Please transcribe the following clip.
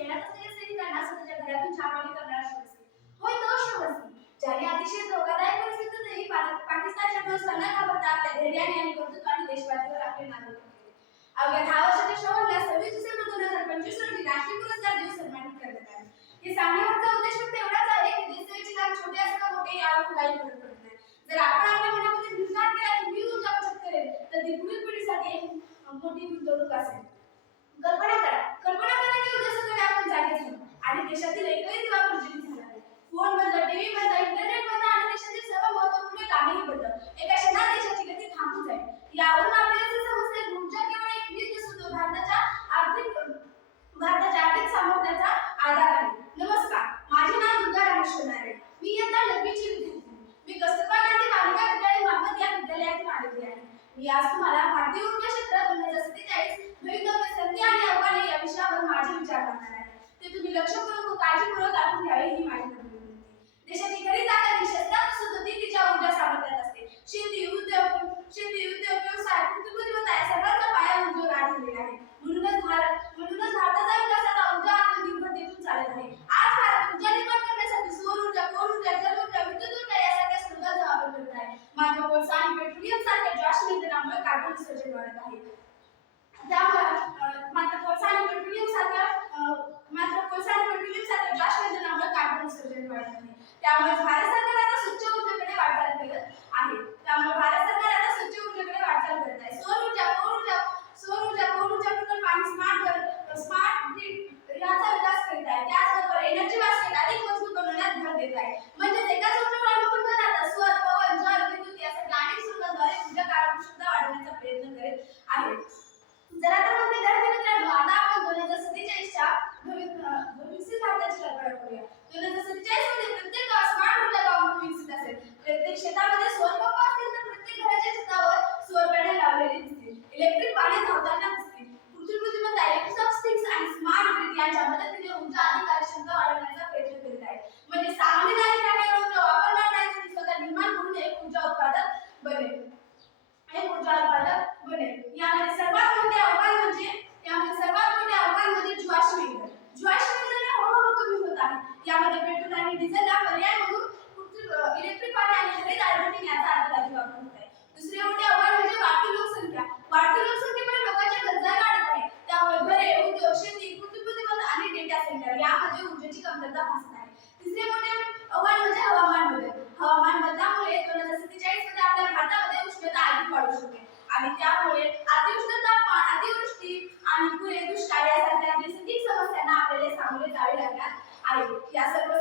शहरात असलेल्या सैनिकांना स्वतःच्या घरातून चहापाणी करणारा शोभसी होय तो शोभसी ज्याने अतिशय धोकादायक परिस्थितीतही पाकिस्तानच्या दोस्तांना घाबरता आपल्या धैर्याने आणि कर्तृत्वाने देशवासीवर आपले नागरिक केले. अवघ्या 10 वर्षाच्या श्रवणला 26 डिसेंबर 2025 रोजी राष्ट्रीय पुरस्कार देऊन सन्मानित करण्यात आले. हे सांगण्याचा उद्देश फक्त एवढाच आहे की देशसेवेचे काम छोटे असो का मोठे यावरून काही फरक पडत नाही. जर आपण आपल्या मनामध्ये निर्धार केला की मी ऊर्जा बचत करेल तर ती पुढील पिढीसाठी एक मोठी गुंतवणूक असेल. कल्पना करा की उद्या सकाळी आपण जागे झालो आणि देशातील एकही दिवा प्रज्वलित झाला नाही. फोन बंद, टीव्ही बंद, इंटरनेट बंद आणि देशातील सर्व महत्त्वपूर्ण कामेही बंद. एका क्षणात देशाची गती थांबून जाईल. यावरून आपल्याला असे समजते की ऊर्जा केवळ एक वीज नसून तो भारताच्या आर्थिक सामर्थ्याचा आधार आहे. नमस्कार, माझे नाव दुर्गा रामेश्वर नारे. मी इयत्ता 9वीची विद्यार्थी. मी कस्तुरबा गांधी बालिका विद्यालय मानवत या विद्यालयातून आलेली आहे. मी आज तुम्हाला भारतीय ऊर्जा क्षेत्र 2047 भवितव्य संधी आणि आव्हाने या विषयावर माझे विचार करणार आहे. ते तुम्ही लक्षपूर्वक व काळजीपूर्वक ऐकून घ्यावे ही माझी विनंती. देशाची खरी ताकद ही शस्त्रात नसून ती तिच्या ऊर्जा सामर्थ्यात असते. शेती, उद्योग, व्यवसाय, बुद्धिमत्ता या सर्वांचा पाया ऊर्जेवर आधारलेला आहे. म्हणूनच भारताचा विकास आता ऊर्जा आत्मनिर्भरतेतून चालत आहे. आज भारत ऊर्जा निर्माण करण्यासाठी सौर ऊर्जा, पवन ऊर्जा, जल ऊर्जा, विद्युत ऊर्जा यासारख्या स्रोतांचा वापर करत आहे. मात्र कोळसा आणि पेट्रोलियम सारख्या ज्वाश इंधनामुळे कार्बन उत्सर्जन वाढत आहे. मात्र कोळसा आणि पेट्रोलियम सारख्या ज्वाश इंधनामुळे कार्बन उत्सर्जन वाढत आहे. त्यामुळे भारत सरकार आता स्वच्छ ऊर्जेकडे वाटचाल करत आहे. सौर ऊर्जा, पवन ऊर्जा प्रकल्प आणि स्मार्ट ग्रिड याचा विकास करीत आहे. त्याचबरोबर एनर्जी बास्केट अधिक मजबूत बनवण्यात भर देत आहे. म्हणजे एकाच ऊर्जेवर अवलंबून न राहता सौर, पवन, जल, विद्युत यासारख्या अनेक स्रोतांद्वारे ऊर्जा कार्यक्षमता वाढवण्याचा प्रयत्न करीत आहे. जर आता मग विद्यार्थी मित्रांनो, आता आपण 2047 च्या विकसित भारताची कल्पना करूया. 2047 मध्ये प्रत्येक गाव स्मार्ट ऊर्जा गाव म्हणून विकसित असेल. प्रत्येक शेतामध्ये सौर पंप असतील तर प्रत्येक घराच्या छतावर सौर पॅनेल लावलेले दिसतील. इलेक्ट्रिक वाहने धावताना दिसतील. कृत्रिम बुद्धिमत्ता, इलेक्ट्रिक ऑफ थिंग्स आणि स्मार्ट ग्रिड यांच्या मदतीने ऊर्जा अधिक कार्यक्षमता वाढवण्याचा प्रयत्न करीत आहे. म्हणजे सामान्य नागरिकांना ऊर्जा वापरणार नाही तर स्वतः निर्माण करून एक ऊर्जा उत्पादक बनेल. यामध्ये सर्वात मोठे आव्हान म्हणजे जीवाश्म इंधन. जीवाश्म इंधन हळूहळू कमी होत आहे. यामध्ये पेट्रोल आणि डिझेलला पर्याय म्हणून इलेक्ट्रिक वाहने आणि हरित हायड्रोजन याचा आदराची वापर होत आहे. दुसरे मोठे आव्हान म्हणजे वाढती लोकसंख्या. वाढती लोकसंख्येमुळे लोकांच्या गरजा वाढत आहेत. त्यामुळे घरे, उद्योग, शेती, कृत्रिम बुद्धिमत्ता आणि डेटा सेंटर यामध्ये ऊर्जेची कमतरता भासत आहे. तिसरे मोठे आव्हान म्हणजे हवामान बदल. हवामान बदलामुळे 2047 मध्ये आपल्या भारतामध्ये उष्णता अधिक वाढू शकते आणि त्यामुळे अतिवृष्टी आणि पुरे दुष्काळ यासारख्या नैसर्गिक समस्यांना आपल्याला सामोरे जावे लागणार आहे. या सर्व